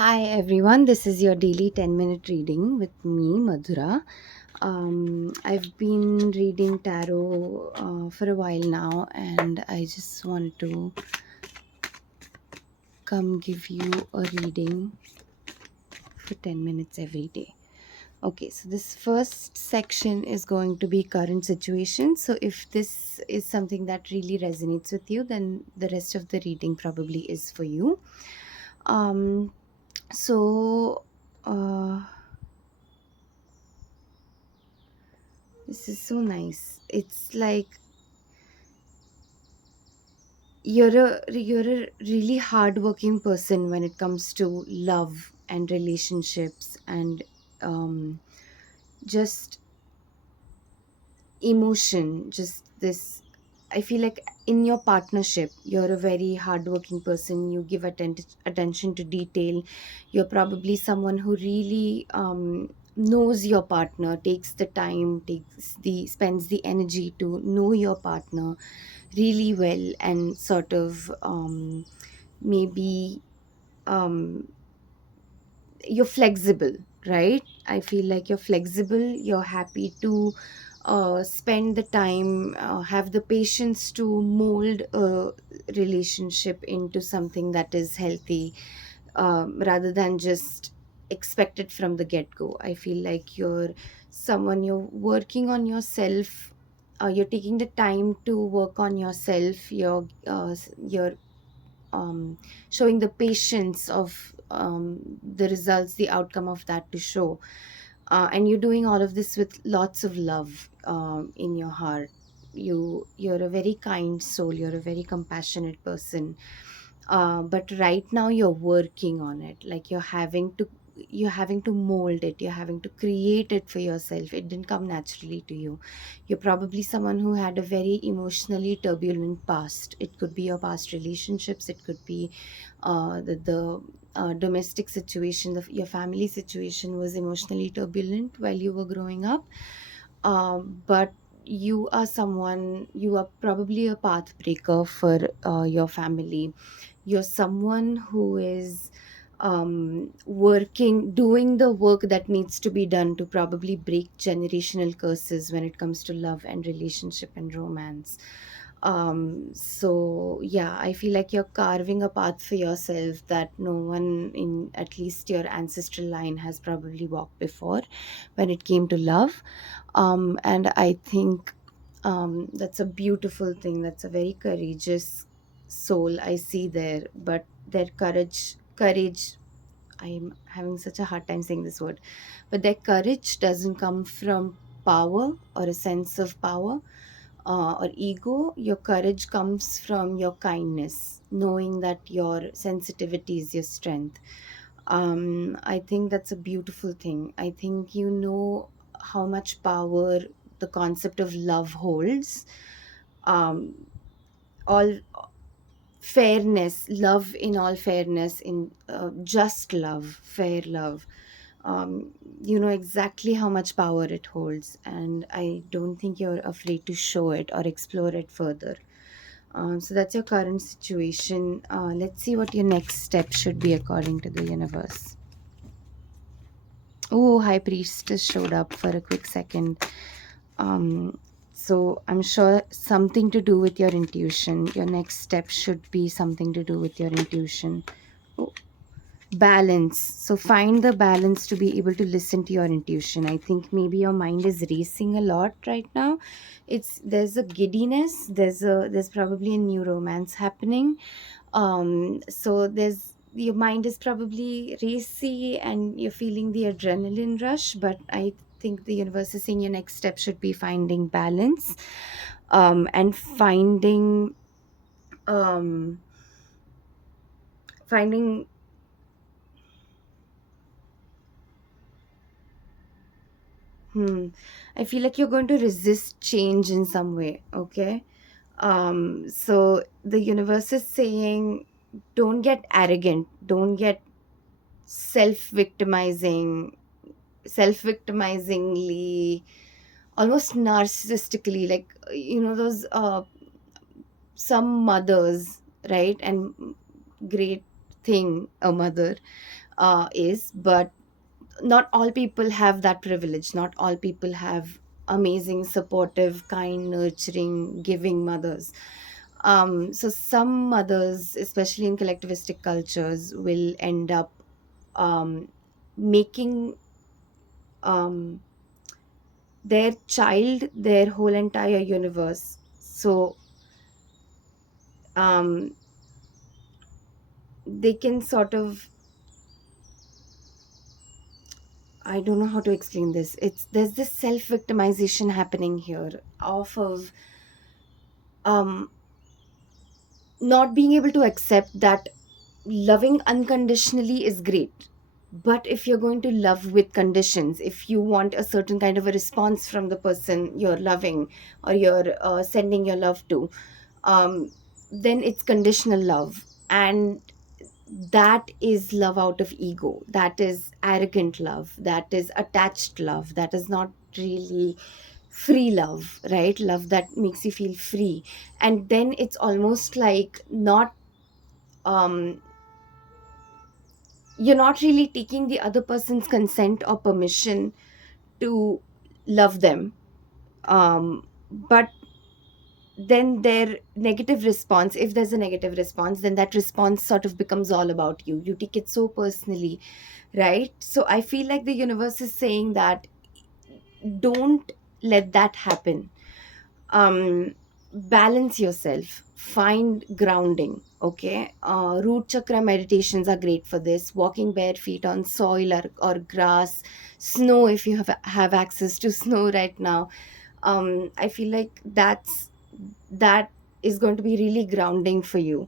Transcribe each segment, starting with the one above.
Hi everyone, this is your daily 10-minute reading with me, Madhura. I've been reading tarot for a while now, and I just want to come give you a reading for 10 minutes every day. Okay, so this first section is going to be current situation. So, if this is something that really resonates with you, then the rest of the reading probably is for you. Um, so, uh, this is so nice. It's like you're a really hardworking person when it comes to love and relationships and um, just emotion. Just this, I feel like in your partnership, you're a very hardworking person. You give attention to detail. You're probably someone who really knows your partner, takes the time, takes the spends the energy to know your partner really well, and sort of maybe um, you're flexible, right? I feel like you're flexible, you're happy to spend the time, have the patience to mold a relationship into something that is healthy, rather than just expect it from the get-go. I feel like you're working on yourself. You're taking the time to work on yourself. You're showing the patience of the results, the outcome of that to show. And you're doing all of this with lots of love in your heart. You're a very kind soul, you're a very compassionate person, but right now you're working on it. Like you're having to mold it, you're having to create it for yourself. It didn't come naturally to you. You're probably someone who had a very emotionally turbulent past. It could be your past relationships, it could be the domestic situation, your family situation was emotionally turbulent while you were growing up. But you are probably a path breaker for your family. You're someone who is doing the work that needs to be done to probably break generational curses when it comes to love and relationship and romance. So yeah, I feel like you're carving a path for yourself that no one in at least your ancestral line has probably walked before when it came to love. And I think that's a beautiful thing. That's a very courageous soul I see there. But their courage, I'm having such a hard time saying this word, but their courage doesn't come from power or a sense of power or ego. Your courage comes from your kindness, knowing that your sensitivity is your strength. I think that's a beautiful thing. I think you know how much power the concept of love holds. Um, all fairness, love in all fairness, in just love, fair love. Um, you know exactly how much power it holds, and I don't think you're afraid to show it or explore it further. So that's your current situation. Let's see what your next step should be according to the universe. Oh, High Priestess showed up for a quick second. Um, so I'm sure something to do with your intuition. Your next step should be something to do with your intuition. Oh, balance. So find the balance to be able to listen to your intuition. I think maybe your mind is racing a lot right now. There's a giddiness. There's probably a new romance happening. So there's your mind is probably racy and you're feeling the adrenaline rush, but I think the universe is saying your next step should be finding balance, and um finding hmm I feel like you're going to resist change in some way. Okay. So the universe is saying don't get arrogant, don't get self-victimizing self-victimizingly, almost narcissistically, like those some mothers, right? And great thing, a mother, is. But not all people have that privilege. Not all people have amazing, supportive, kind, nurturing, giving mothers. So some mothers, especially in collectivistic cultures, will end up um, making um, their child their whole entire universe. So um, they can sort of, I don't know how to explain this. It's There's this self victimization happening here off of um, not being able to accept that loving unconditionally is great. But if you're going to love with conditions, if you want a certain kind of a response from the person you're loving or you're sending your love to, um, then it's conditional love. And that is love out of ego. That is arrogant love. That is attached love. That is not really free love, right? Love that makes you feel free. And then it's almost like not, um, you're not really taking the other person's consent or permission to love them. But then their negative response, if there's a negative response, then that response sort of becomes all about you. You take it so personally, right? So I feel like the universe is saying that don't let that happen. Balance yourself, find grounding. Okay, root chakra meditations are great for this. Walking bare feet on soil or grass, snow, if you have access to snow right now. I feel like that is going to be really grounding for you.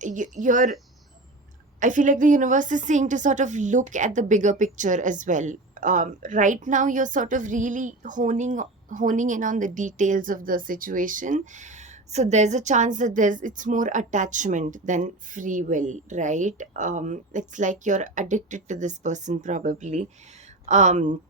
You're I feel like the universe is saying to sort of look at the bigger picture as well. Right now you're sort of really honing in on the details of the situation. So there's a chance that there's it's more attachment than free will, right? It's like you're addicted to this person probably. um,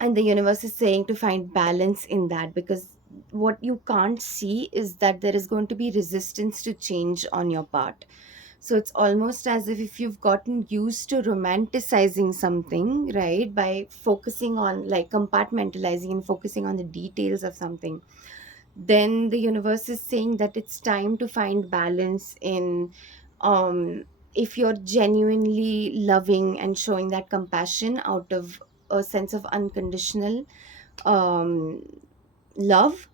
and the universe is saying to find balance in that, because what you can't see is that there is going to be resistance to change on your part. So it's almost as if you've gotten used to romanticizing something, right, by focusing on, like, compartmentalizing and focusing on the details of something. Then the universe is saying that it's time to find balance in, um if you're genuinely loving and showing that compassion out of a sense of unconditional um love,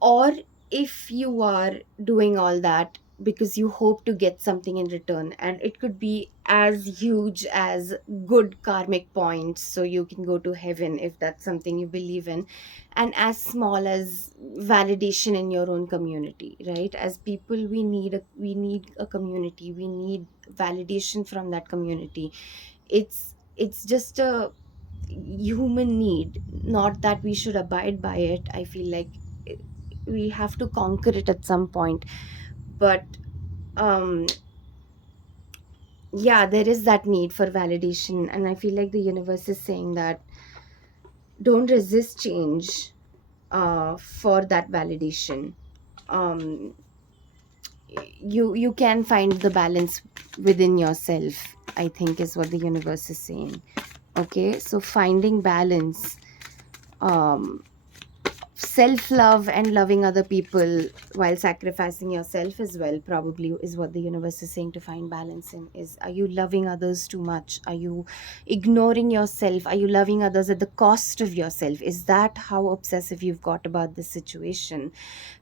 or if you are doing all that because you hope to get something in return. And it could be as huge as good karmic points so you can go to heaven if that's something you believe in, and as small as validation in your own community, right? As people, we need a community, we need validation from that community. It's just a human need, not that we should abide by it. I feel like we have to conquer it at some point. But um yeah, there is that need for validation, and I feel like the universe is saying that don't resist change for that validation. um you can find the balance within yourself, I think, is what the universe is saying. Okay, so finding balance, um self love and loving other people while sacrificing yourself as well, probably is what the universe is saying to find balance in. Is, are you loving others too much? Are you ignoring yourself? Are you loving others at the cost of yourself? Is that how obsessive you've got about this situation?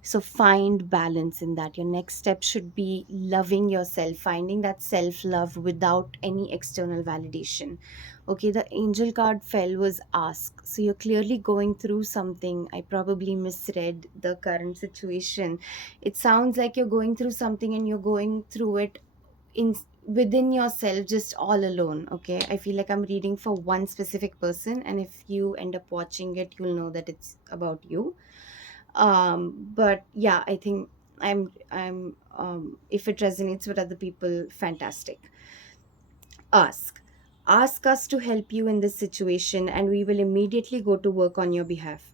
So find balance in that. Your next step should be loving yourself, finding that self love without any external validation. Okay, the angel card fell was ask. So you're clearly going through something. I probably misread the current situation. It sounds like you're going through something and you're going through it in within yourself, just all alone. Okay, I feel like I'm reading for one specific person, and if you end up watching it, you'll know that it's about you. But yeah, I think I'm if it resonates with other people, fantastic. Ask ask us to help you in this situation, and we will immediately go to work on your behalf.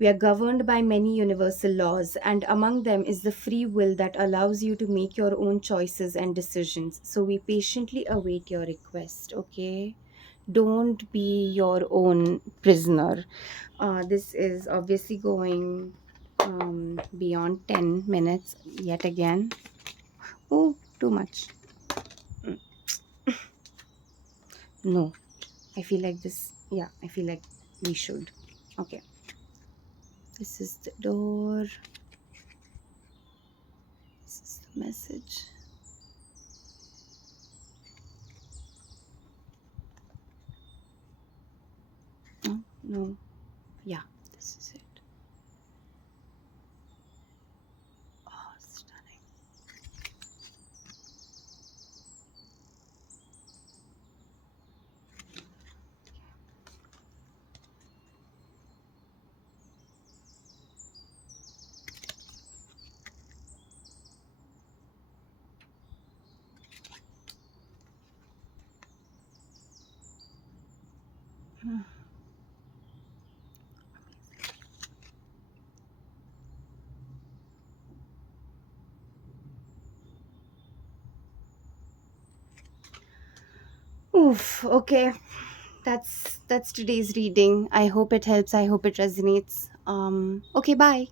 We are governed by many universal laws, and among them is the free will that allows you to make your own choices and decisions. So we patiently await your request, okay? Don't be your own prisoner. This is obviously going beyond 10 minutes yet again. Oh, too much. Mm, No, I feel like this. Yeah, I feel like we should. Okay, this is the door. This is the message. Oh, no. Yeah, this is it. Oh, stunning. Oof. Okay, that's today's reading. I hope it helps. I hope it resonates. Okay, bye.